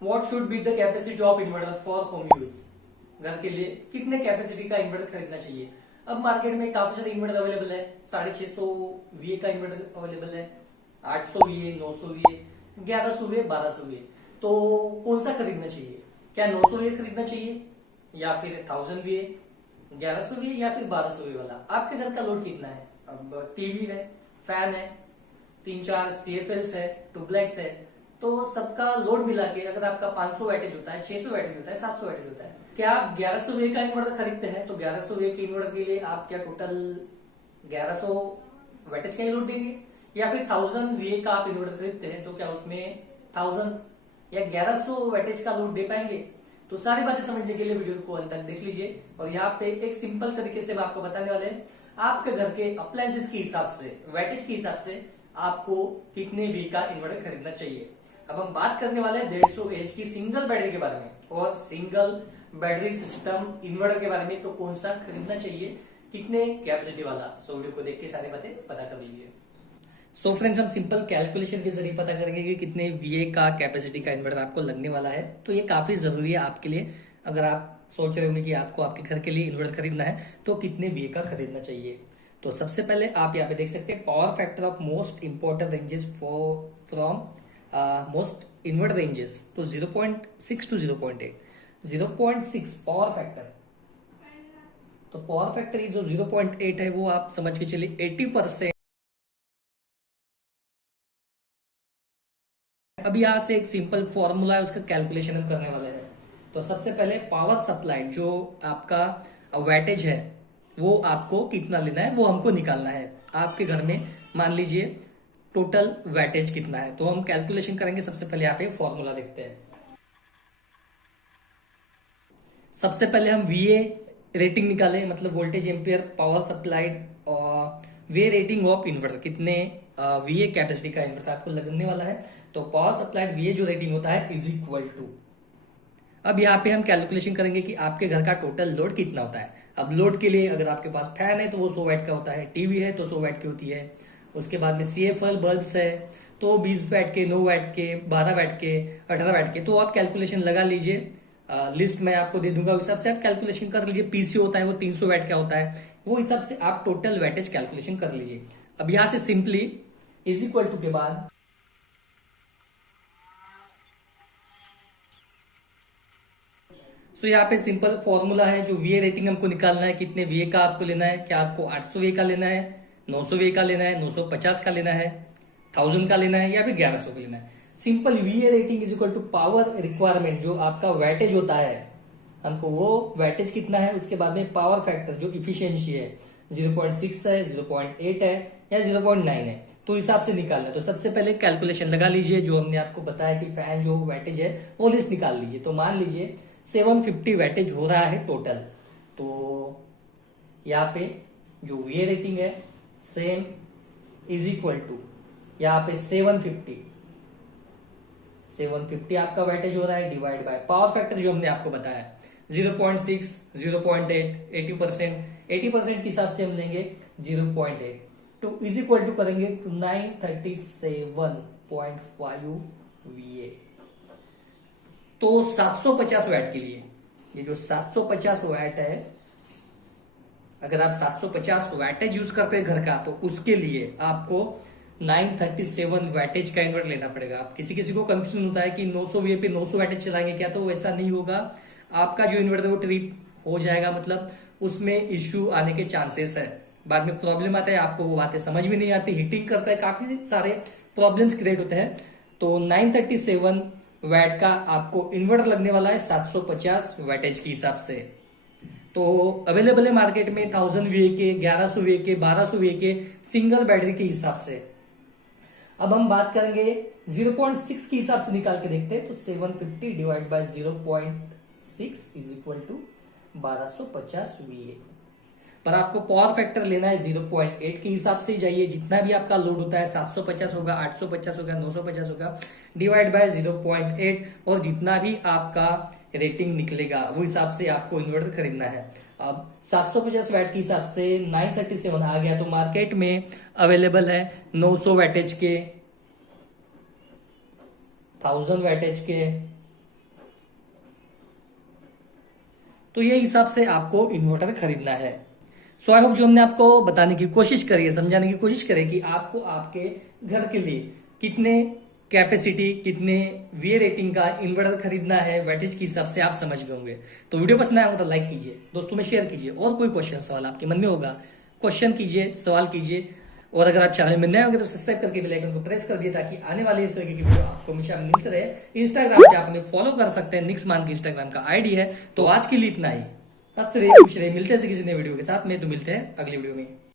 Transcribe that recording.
What should be the capacity of inverter for home use. घर के लिए कितने कैपेसिटी का इन्वर्टर खरीदना चाहिए। अब मार्केट में काफी सारे इन्वर्टर अवेलेबल है। 650 वीए का इन्वर्टर अवेलेबल है, 800 वीए, 900 वीए, 1100 वीए, 1200 वीए। तो कौन सा खरीदना चाहिए? क्या 900 वीए खरीदना चाहिए या फिर 1000 वीए, 1100 वीए या फिर 1200 वीए वाला? आपके घर का लोड कितना है? अब टीवी है, फैन है, 3-4 सीएफएल्स है, ट्यूबलाइट्स है, तो सबका लोड मिला के अगर आपका 500 वैटेज होता है, 600 वैटेज होता है, 700 वैटेज होता है, क्या आप 1100 वे का इन्वर्टर खरीदते हैं? तो 1100 वे के इन्वर्टर के लिए आप क्या टोटल 1100 वैटेज का ही लोड देंगे, या फिर 1000 वे का आप इन्वर्टर खरीदते हैं तो क्या उसमें 1000 या 1100 वैटेज का लोड दे पाएंगे? तो सारी बातें समझने के लिए वीडियो को अंत तक देख लीजिए। और यहाँ पे एक सिंपल तरीके से मैं आपको बताने वाले हैं, आपके घर के अप्लायंसेस के हिसाब से, वैटेज के हिसाब से आपको कितने वी का इन्वर्टर खरीदना चाहिए। अब हम बात करने वाले हैं 150 एच की सिंगल बैटरी के बारे में और सिंगल बैटरी सिस्टम इन्वर्टर के बारे में। तो कौन सा खरीदना चाहिए, कितने कैपेसिटी वाला? सो वीडियो को देख के सारी बातें पता कर लीजिए। सो फ्रेंड्स, हम सिंपल कैलकुलेशन के जरिए पता करेंगे कि कितने वीए का कैपेसिटी का इन्वर्टर आपको लगने वाला है। तो ये काफी जरूरी है आपके लिए। अगर आप सोच रहे होंगे कि आपको आपके घर के लिए इन्वर्टर खरीदना है तो कितने वीए का खरीदना चाहिए। तो सबसे पहले आप यहाँ पे देख सकते हैं power factor of most important ranges from most inverter ranges. तो 0.6 टू 0.8, 0.6 पावर फैक्टर। तो पावर फैक्टर जो 0.8 है वो आप समझ के चलिए 80%। अभी यहाँ से एक सिंपल फॉर्मूला है, उसका कैलकुलेशन हम करने वाले हैं। तो सबसे पहले पावर सप्लाई जो आपका वैटेज है वो आपको कितना लेना है वो हमको निकालना है। आपके घर में मान लीजिए टोटल वैटेज कितना है, तो हम कैलकुलेशन करेंगे। सबसे पहले यहाँ पे फॉर्मूला देखते हैं। सबसे पहले हम वीए रेटिंग निकाले, मतलब वोल्टेज एम्पियर पावर सप्लाइड, और वे रेटिंग ऑफ इन्वर्टर, कितने वीए कैपेसिटी का इन्वर्टर आपको लगने वाला है। तो पावर सप्लाइड वीए जो रेटिंग होता है इज इक्वल टू, अब यहाँ पे हम कैलकुलेशन करेंगे कि आपके घर का टोटल लोड कितना होता है। अब लोड के लिए अगर आपके पास फैन है तो वो 100 वाट का होता है, टीवी है तो 100 वाट की होती है, उसके बाद में सीएफएल बल्ब्स है तो 20 वाट के, 9 वाट के, 12 वाट के, 18 वाट के। तो आप कैलकुलेशन लगा लीजिए। लिस्ट मैं आपको दे दूंगा, उस हिसाब से आप कैलकुलेशन कर लीजिए। पीसी होता है वो 300 वाट का होता है, वो हिसाब से आप टोटल वैटेज कैलकुलेशन कर लीजिए। अब यहां से सिंपली इज इक्वल टू के बाद यहाँ पे सिंपल फॉर्मूला है, जो वीए रेटिंग हमको निकालना है, कितने वीए का आपको लेना है। क्या आपको 800 वीए का लेना है, 900 वीए का लेना है, 950 का लेना है, 1000 का लेना है, या फिर 1100 का लेना है। Simple VA rating is equal to power requirement, जो आपका वैटेज होता है, हमको वो वैटेज कितना है, उसके बाद में पावर फैक्टर जो इफिशियंसी है 0.6 है, 0.8 है या 0.9 है, तो हिसाब से निकालना है। तो सबसे पहले कैलकुलेशन लगा लीजिए, जो हमने आपको बताया कि फैन जो वैटेज है वो लिस्ट निकाल लीजिए। तो मान लीजिए 750 वैटेज हो रहा है टोटल। तो यहाँ पे जो वीए रेटिंग है सेम इज इक्वल टू यहाँ पे 750 आपका वैटेज हो रहा है, डिवाइड बाय पावर फैक्टर जो हमने आपको बताया 0.6, 0.8, 80%, 80% के हिसाब से हम लेंगे 0.8, तो इज इक्वल टू करेंगे तो 937.5 वीए। तो 750 वैट के लिए, ये जो 750 वैट है, अगर आप 750 वैटेज यूज करते हैं घर का, तो उसके लिए आपको 937 वैटेज का इन्वर्टर लेना पड़ेगा। आप किसी को कंफ्यूजन होता है कि 900 वी पे 900 वैटेज चलाएंगे क्या, तो वैसा नहीं होगा। आपका जो इन्वर्टर वो ट्रिप हो जाएगा, मतलब उसमें इश्यू आने के चांसेस है, बाद में प्रॉब्लम आता है, आपको वो बातें समझ में नहीं आती, हीटिंग करता है, काफी सारे प्रॉब्लम्स क्रिएट होते हैं। तो 937 वैट का आपको इन्वर्टर लगने वाला है 750 वैटेज के हिसाब से। तो अवेलेबल है मार्केट में 1000 वीए के, 1100 वीए के, 1200 वीए के सिंगल बैटरी के हिसाब से। अब हम बात करेंगे 0.6 के हिसाब से निकाल के देखते हैं। तो 750 divide by 0.6 is equal to 1250 VA. पर आपको पावर फैक्टर लेना है 0.8 के हिसाब से जाइए। जितना भी आपका लोड होता है 750 होगा, 850 होगा, 950 होगा, डिवाइड बाय 0.8, और जितना भी आपका रेटिंग निकलेगा वो हिसाब से आपको इन्वर्टर खरीदना है। अब 750 वैट के हिसाब से 937 आ गया, तो मार्केट में अवेलेबल है 900 वैटेज के, 1000 वैटेज के, तो ये हिसाब से आपको इन्वर्टर खरीदना है। सो आई होप जो हमने आपको बताने की कोशिश करी है, समझाने की कोशिश करें कि आपको आपके घर के लिए कितने कैपेसिटी, कितने वी रेटिंग का इन्वर्टर खरीदना है, वैटेज के हिसाब से आप समझ गए होंगे। तो वीडियो पसंद आया हो तो लाइक कीजिए, दोस्तों में शेयर कीजिए, और कोई क्वेश्चन सवाल आपके मन में होगा क्वेश्चन कीजिए, सवाल कीजिए। और अगर आप चैनल में नए होंगे तो सब्सक्राइब करके बेल आइकन को प्रेस कर दिए ताकि आने वाले इस तरह की वीडियो आपको हमेशा मिलते रहे। इंस्टाग्राम पे आप हमें फॉलो कर सकते हैं, निक्स मान की इंस्टाग्राम का आईडी है। तो आज के लिए इतना ही। हंसते रहिए, खुश रहिए, मिलते हैं किसी नए वीडियो के साथ में। तो मिलते हैं अगली वीडियो में।